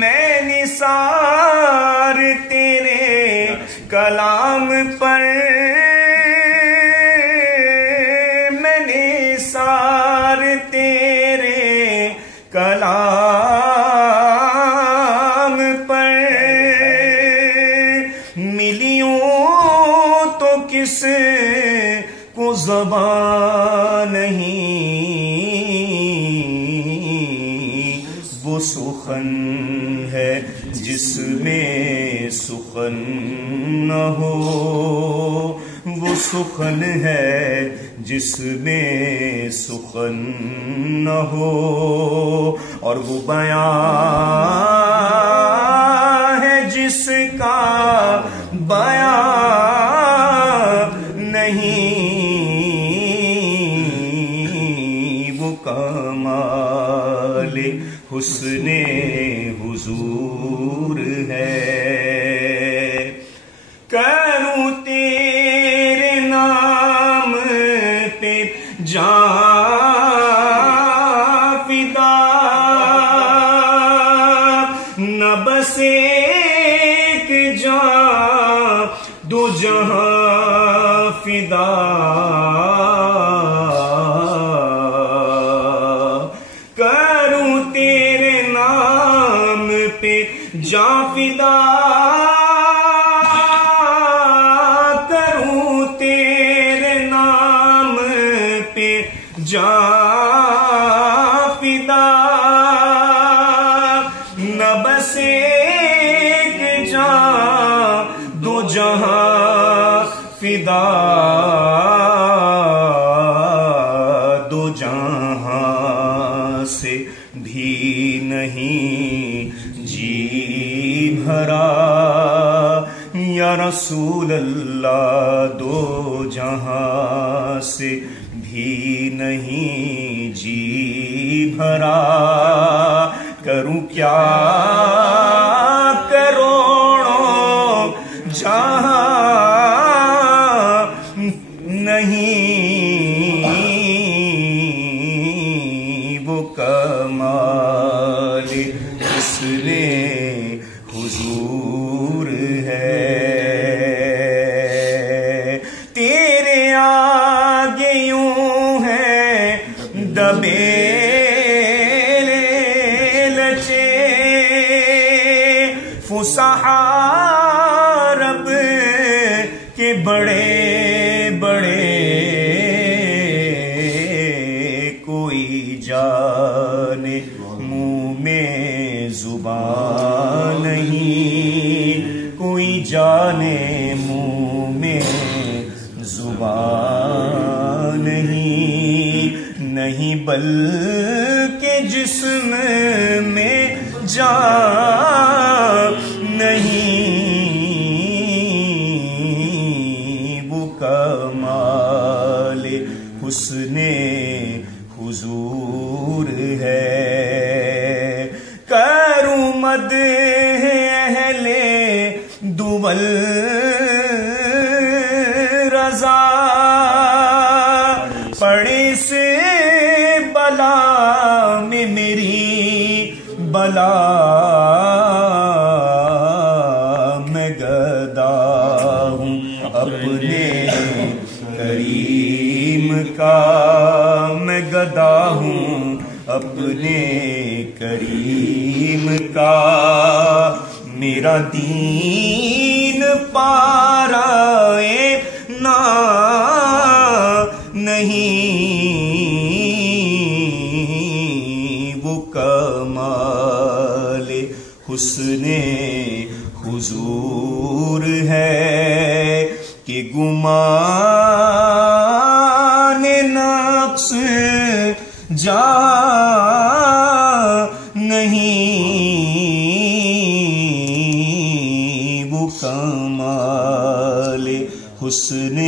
میں نثار تیرے کلام پر، میں نثار تیرے کلام پر، ملیوں تو کس کو زبان نہیں، وہ سخن ہے جس میں سخن نہ ہو، وہ سخن ہے جس میں سخن نہ ہو، اور وہ بیان ہے جس کا بیان نہیں، وہ کمال حسن حضور ہے۔ کروں تیرے نام پہ جان فدا، نہ بس ایک جان دو جہاں فدا، کروں تیرے نام پہ جان فدا، کروں تیرے نام پہ جان فدا، نہ بس ایک جان دو جہاں فدا، دو جہاں سے بھی نہیں جی بھرا یا رسول اللہ، دو جہاں سے بھی نہیں جی بھرا، کروں کیا کروڑوں جہاں نہیں، وہ کمال حسن حضور ہے۔ تیرے آگے یوں ہے دبے لچے فصحاء رب کے بڑے بڑے، کوئی جانے منہ میں زبان نہیں، کوئی جانے منہ میں زبان نہیں، بلکہ جسم میں جان نہیں، وہ کمال حسن حضور ہے۔ کروں مدح اہل دول رضا، پڑے سے بلا میں میری بلا، میں گدا ہوں اپنے کریم کا، میں گدا ہوں اپنے کریم کا، میرا دین پارائے نا نہیں، وہ کمال حسن حضور ہے کہ گمان نقص جا نہیں، وہ کمال حسن